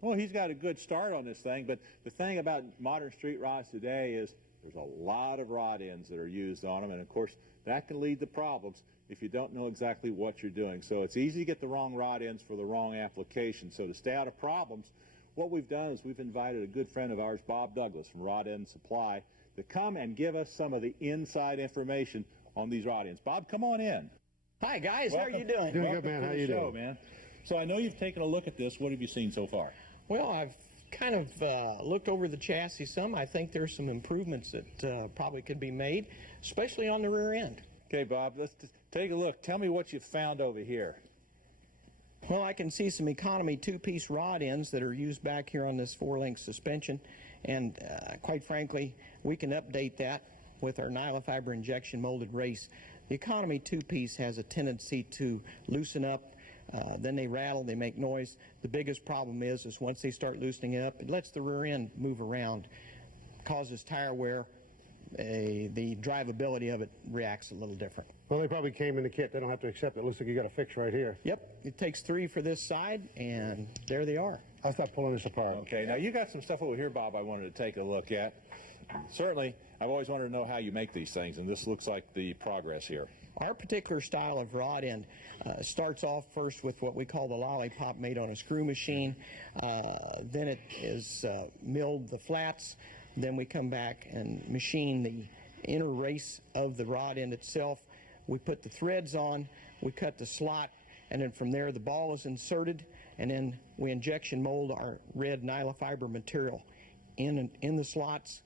Well, he's got a good start on this thing, but the thing about modern street rods today is there's a lot of rod ends that are used on them, and of course that can lead to problems if you don't know exactly what you're doing. So it's easy to get the wrong rod ends for the wrong application. So to stay out of problems, what we've done is we've invited a good friend of ours, Bob Douglas from RodEnd Supply, to come and give us some of the inside information on these rod ends. Bob, come on in. Hi guys, Welcome. how are you doing? Doing good, man. How you doing? Man. So I know you've taken a look at this. What have you seen so far? Well, I've kind of looked over the chassis some. I think there's some improvements that probably could be made, especially on the rear end. Okay, Bob, let's take a look. Tell me what you found over here. Well, I can see some economy two-piece rod ends that are used back here on this four-link suspension, and quite frankly, we can update that with our nylon fiber injection molded race. The economy two-piece has a tendency to loosen up, then they rattle, they make noise. The biggest problem is once they start loosening up, it lets the rear end move around, causes tire wear. The drivability of it reacts a little different. Well, they probably came in the kit. They don't have to accept it. Looks like you got a fix right here. Yep, it takes 3 for this side, and there they are. I'll start pulling this apart. Okay, now you got some stuff over here, Bob, I wanted to take a look at. Certainly, I've always wanted to know how you make these things, and this looks like the progress here. Our particular style of rod end starts off first with what we call the lollipop made on a screw machine. Then it is milled the flats. Then we come back and machine the inner race of the rod end itself. We put the threads on, we cut the slot, and then from there the ball is inserted, and then we injection mold our red nylon fiber material in the slots.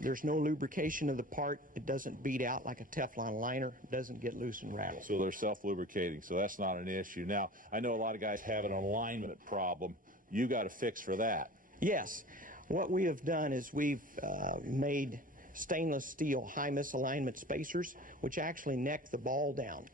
There's no lubrication of the part. It doesn't beat out like a Teflon liner. It doesn't get loose and rattle. So they're self-lubricating, so that's not an issue. Now, I know a lot of guys have an alignment problem. You got a fix for that. Yes. What we have done is we've made stainless steel high misalignment spacers, which actually neck the ball down.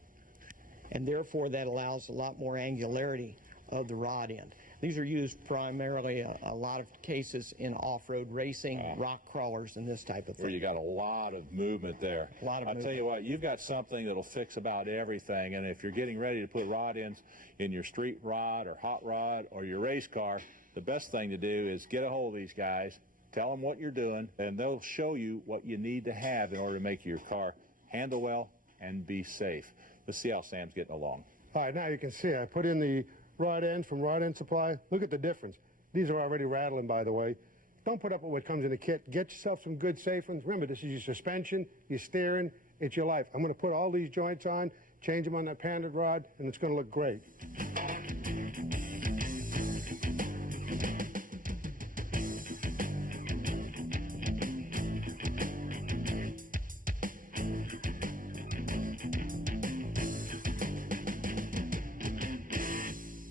And therefore that allows a lot more angularity of the rod end. These are used primarily a lot of cases in off-road racing, rock crawlers, and this type of thing. Where you got a lot of movement there. A lot of I'll tell you what, you've got something that'll fix about everything, and if you're getting ready to put rod ends in your street rod or hot rod or your race car, the best thing to do is get a hold of these guys, tell them what you're doing, and they'll show you what you need to have in order to make your car handle well and be safe. Let's see how Sam's getting along. All right, now you can see I put in the rod ends from RodEnd Supply. Look at the difference. These are already rattling, by the way. Don't put up with what comes in the kit. Get yourself some good safe ones. Remember, this is your suspension, your steering, it's your life. I'm going to put all these joints on, change them on that panded rod, and it's going to look great.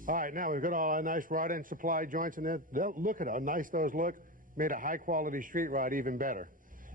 All right, now we've got all our nice RodEnd Supply joints in there. Look at how nice those look. Made a high-quality street rod even better.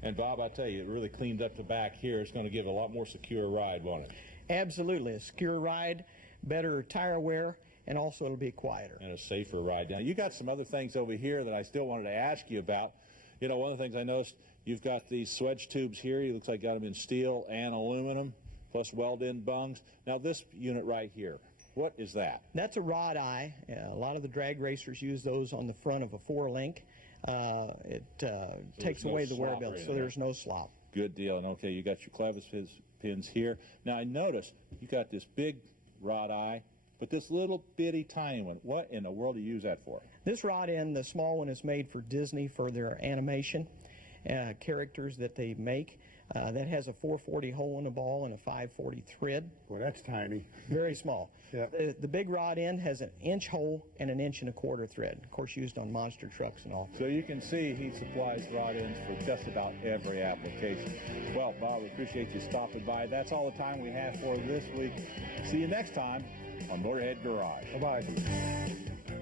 And Bob, I tell you, it really cleaned up the back here. It's going to give a lot more secure ride, won't it? Absolutely. A secure ride, better tire wear, and also it'll be quieter. And a safer ride. Now, you got some other things over here that I still wanted to ask you about. You know, one of the things I noticed, you've got these swedge tubes here. It looks like you got them in steel and aluminum, plus weld-in bungs. Now, this unit right here, what is that? That's a rod eye. A lot of the drag racers use those on the front of a four-link. It takes away the wear belt, so there's no slop. Good deal. And okay, you got your clevis pins here. Now, I noticed you got this big rod eye, but this little bitty tiny one. What in the world do you use that for? This rod end, the small one, is made for Disney for their animation characters that they make. That has a 440 hole in the ball and a 540 thread. Boy, that's tiny. Very small. Yeah. The big rod end has an inch hole and an 1.25 thread, of course used on monster trucks and all. So you can see he supplies rod ends for just about every application. Well, Bob, we appreciate you stopping by. That's all the time we have for this week. See you next time on Motorhead Garage. Bye-bye.